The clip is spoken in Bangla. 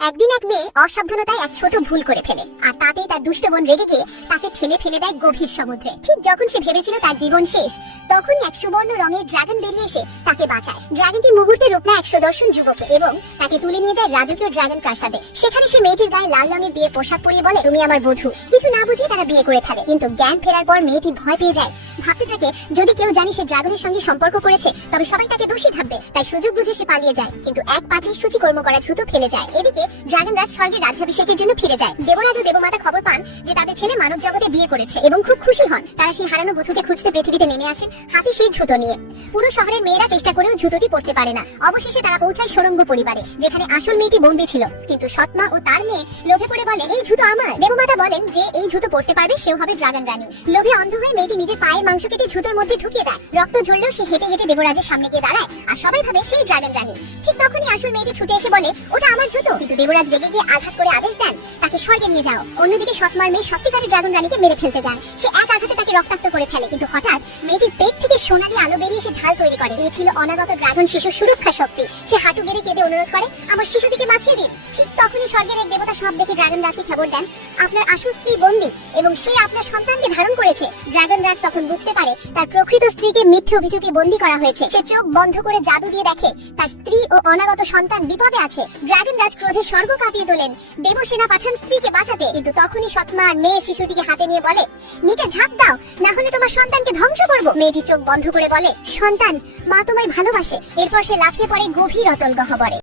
একদিন এক মেয়ে অসাবধানতায় এক ছোট ভুল করে ফেলে আর তাতেই তার দুষ্ট বোন রেগে গিয়ে তাকে ঠেলে ফেলে দেয় গভীর সমুদ্রে। ঠিক যখন সে ভেবেছিল তার জীবন শেষ, তখনই এক সুবর্ণ রঙের ড্রাগন বেরিয়ে এসে তাকে বাঁচায়। ড্রাগনটি মুহূর্তে রূপ নেয় এক সুদর্শন যুবকে এবং তাকে তুলে নিয়ে যায় রাজকীয় ড্রাগন প্রাসাদে। সেখানে সে মেয়েটির গায়ে লাল রঙের বিয়ের পোশাক পরিয়ে বলে, তুমি আমার বধূ। কিছু না বুঝিয়ে তারা বিয়ে করে ফেলে, কিন্তু জ্ঞান ফেরার পর মেয়েটি ভয় পেয়ে যায়। ভাবতে থাকে যদি কেউ জানি সে ড্রাগনের সঙ্গে সম্পর্ক করেছে তবে সবাই তাকে দোষী ভাববে। তাই সুযোগ বুঝে সে পালিয়ে যায়, কিন্তু এক পাটি সূচিকর্ম করা ছুতো ফেলে যায়। এদিকে ড্রাগন রাজ স্বর্গের রাজ্যাভিষেকের জন্য ফিরে যায়। দেবরাজ ও দেবমাতা খবর পান যে তাদের ছেলে মানব জগতে বিয়ে করেছে এবং খুব খুশি হন। তারা সেই হারানো বধূকে খুঁজতে পৃথিবীতে নেমে আসেন হাতে সেই ছুতো নিয়ে। পুরো শহরের মেয়েরা চেষ্টা করেও ছুতোটি পড়তে পারে না। অবশেষে তারা পৌঁছায় সুড়ঙ্গ পরিবারে, যেখানে আসল মেয়েটি বন্দী ছিল। কিন্তু সৎমা ও তার মেয়ে লোভে পড়ে বলে, এই জুতো আমার। দেবমাতা বলেন যে এই জুতো পড়তে পারবে সেও হবে ড্রাগন রানী। লোভে অন্ধ হয়ে মেয়েটি নিজের পায়ের মাংস কেটে জুতোর মধ্যে ঢুকিয়ে দেয়। রক্ত ঝরলেও সে হেঁটে হেঁটে দেবরাজের সামনে গিয়ে দাঁড়ায় আর সবাই ভাবে সেই ড্রাগন রানী। ঠিক তখনই আসল মেয়েটি ছুটে এসে বলে, ওটা আমার জুতো। কিন্তু দেবরাজ রেগে গিয়ে আঘাত করে আদেশ দেন, তাকে স্বর্গে নিয়ে যাও। অন্যদিকে সৎমার মেয়ে সত্যিকারের ড্রাগন রানীকে মেরে ফেলতে যায়। সে এক আঘাতে তাকে রক্তাক্ত করে ফেলে, কিন্তু হঠাৎ মেয়েটির পেট থেকে সোনালি আলো বেরিয়ে এসে ঢাল তৈরি করে। এই ছিল অনাগত ড্রাগন শিশুর সুরক্ষা শক্তি। সে হাঁটু গেড়ে কেঁদে অনুরোধ করে, আমার শিশুটিকে বাঁচিয়ে দিন। ঠিক তখনই স্বর্গের এক দেবতা সব দেখে ড্রাগন রাজকে খবর দেন, আপনার আসল স্ত্রী বন্দী এবং সে আপনার সন্তানকে ধারণ করেছে। ড্রাগন রাজ তখন বুঝতে পারে তার প্রকৃত স্ত্রীকে মিথ্যে অভিযোগে বন্দী করা হয়েছে। সে চোখ বন্ধ করে জাদু দিয়ে দেখে তার স্ত্রী ও অনাগত সন্তান বিপদে আছে। ড্রাগন রাজ ক্রোধে স্বর্গ কাঁপিয়ে তোলেন, দেবসেনা পাঠান স্ত্রীকে বাঁচাতে। কিন্তু তখনই সৎমা আর মেয়ে শিশুটিকে হাতে নিয়ে বলে, নিচে ঝাঁপ দাও, না হলে তোমার সন্তানকে ধ্বংস করবো। মেয়েটি চোখ বন্ধ করে বলে, সন্তান, মা তোমায় ভালোবাসে। এরপর সে লাফিয়ে পড়ে গভীর অতল গহ্বরে।